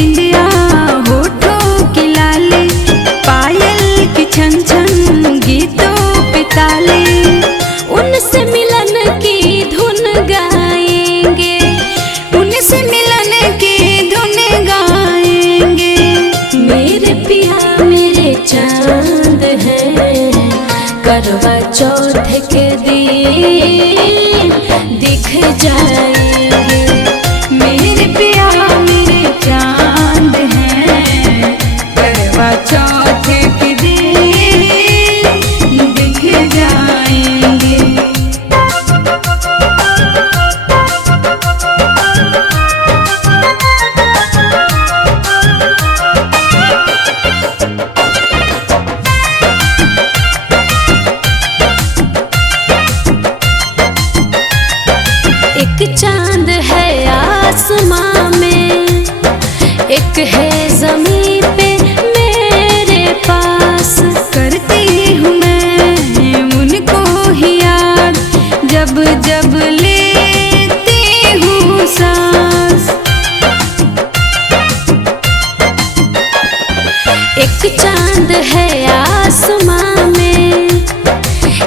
बिंदिया होठों की लाली, पायल की छन छन गीतों पे ताले, उनसे मिलन की धुन गाएंगे, उनसे मिलन की धुन गाएंगे। मेरे पिया मेरे चांद हैं, करवा चौथ के दिन दिख जाएंगे। मेरे पिया मेरे चांद हैं, करवा चौथ के दिन दिख जाएंगे। एक चांद है आसमां में, एक है ज़मीन पे मेरे पास, करती हूँ मैं उनको ही याद, जब जब लेती हूँ सांस। एक चांद है आसमां में,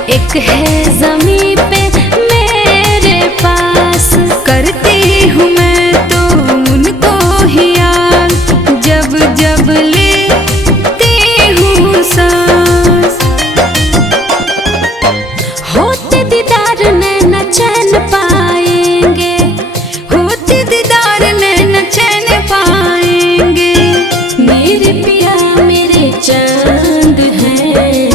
एक है ज़मीन पे मेरे पास, करती हूँ मैं तो उनको ही याद, जब जब लेती हूँ सांस। होते दीदार नैना चैन पाएंगे, होते दीदार नैना चैन पाएंगे। मेरे पिया मेरे चांद हैं,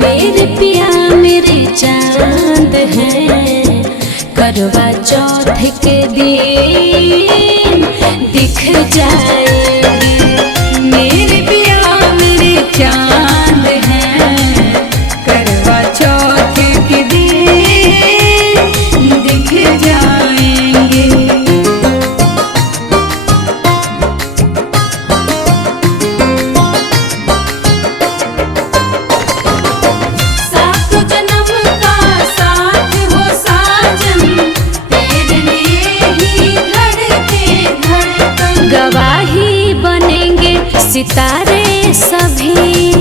मेरे पिया मेरे चांद हैं, करवा चौथ के दिन दिख जाएंगे। मेरे पिया मेरे चांद हैं, करवा चौथ के दिन दिख जाएंगे। गवाही बनेंगे सितारे सभी,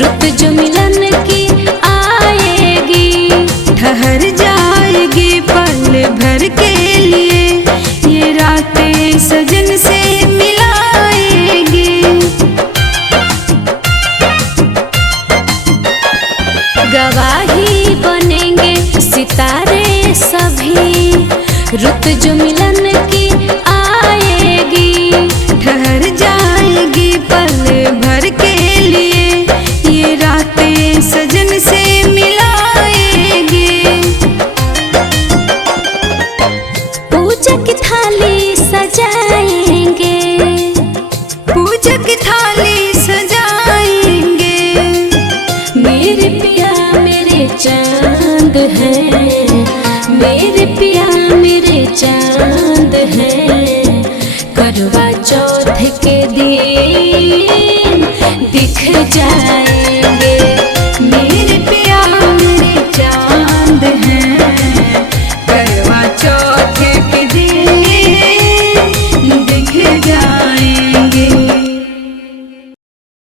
रुत जो मिलन की आएगी, ठहर जाएगी पल भर के लिए, ये रातें सजन से मिलाएगी। गवाही बनेंगे सितारे सभी, रुत जो मिलन की आएगी, ठहर जाएगी पल भर के लिए, ये रातें सजन से मिलाएगी। पूजा की थाली सजाएंगे, पूजा की थाली सजाएंगे। मेरे पिया मेरे चांद हैं, मेरे पिया मेरे चांद हैं,